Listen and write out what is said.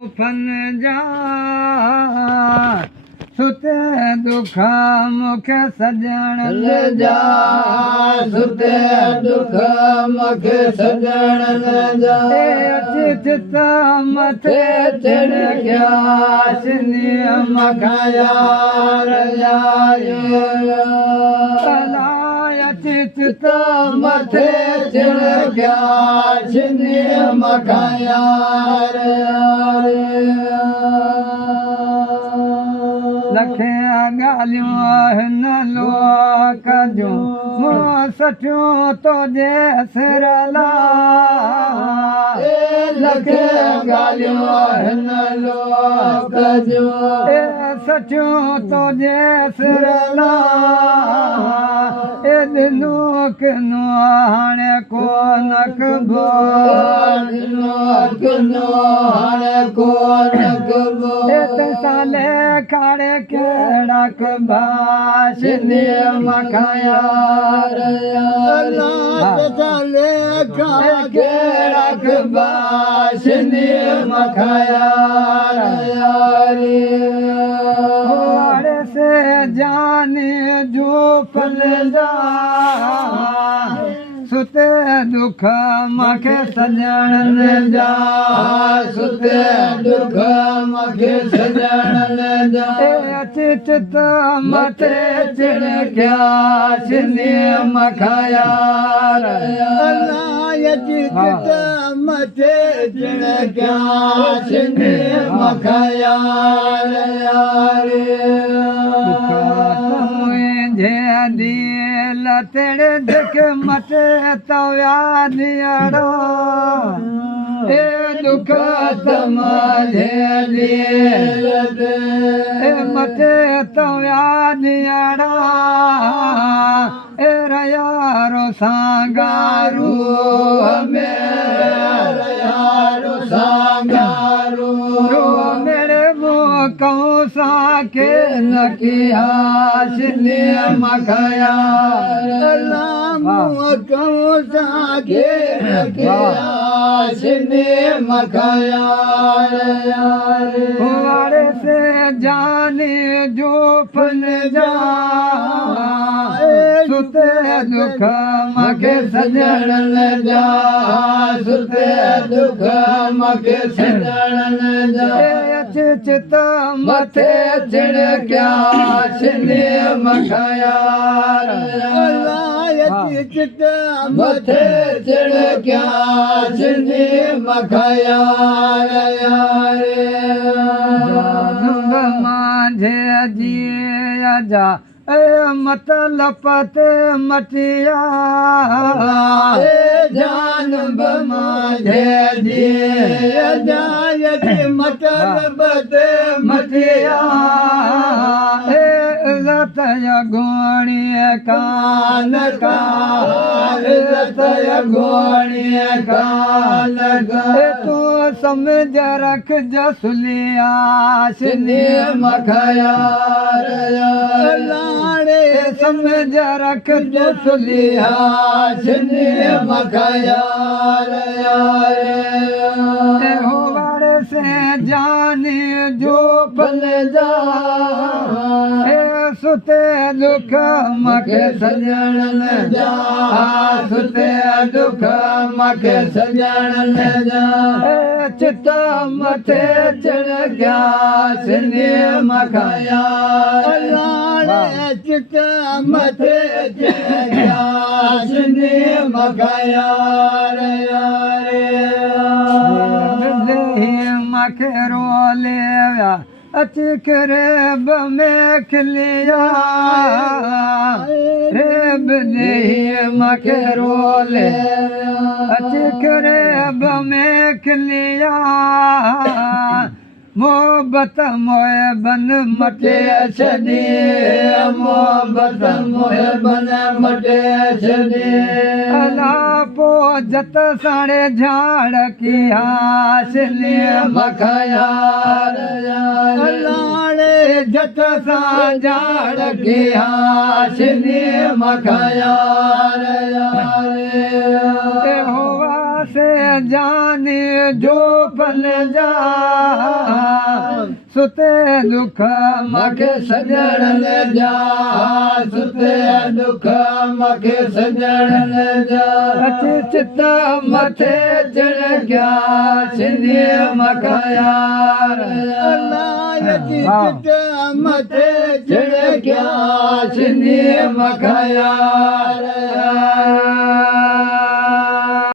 फन जा सुते दुख मुखे सजण ले जा सुते दुख मुखे सजण ले जा चित मथे चढ़ गया मखाया चित मथे चढ़ गया मखाया लखे ॻाल्हियूं हिन लोक जूं मूं सठियूं तो जे सिर ला लखे ॻाल्हियूं हिन लोक जूं सठियूं तो जे सिर ला दिनू किनो हाणे कोन कबो हाणे कोन कबो साले खाड़े केड़ा कबाश मखाया साले केड़ा कबाश मखाया से जाने जो फल जा सुते दुख मखे सजण ले जा सुते दुख मखे सजण ले जा चित मथे चढ़ गया मखाया चित मथे चढ़ गया मखाया तेरे देख मटे तव्या नियड़ो ए दुख तमाझे ए मटे तव्या नियड़ा ए रयारो सांगारू हमें रयारो सांगारू मेरे मुँह कहूँ साके न किया मखाया कहूँ साके न किया मखाया हमारे से जाने जो फन जा सुते दुख मखे सजण ले जा सुते दुख मखे सजण ले जा चित मथे चढ़ गया मखाया चित मथे चढ़ गया मखाया माझे जिया जा मतलब ते मटिया जान बमाझे जिया जाय मतलब ते मटिया गोणी कान काल गोणी काल तू समझ रख जसुलिया मखाया लाड़े समझ रख जसुलिया मखाया होवाड़े से जाने जो फल जा सुते दुख मखे सजण ले जा सुते दुख मखे सजण ले जा चित मथे चढ़ गया मखाया चित मथे चढ़ गया मखाया मखे रोले अचकरेब में खलिया रेब नहीं मखे रोले अचकरेब में खलिया मोहब्बत मोए बन मटे छॾी मोहब्बत मोए बन मटे छॾी अला पो जत साड़े झाड़ की हासिली मखाया लाड़े जत सा झाड़ की हासिली मखाया होवा सुते जाने जो पल जा सुते दुख मखे सजण जा सुते दुख मखे सजण जा अची चित मथे चढ़ गया सिंधी मखाया अलायची चित मथे चढ़ गया सिंधी मखाया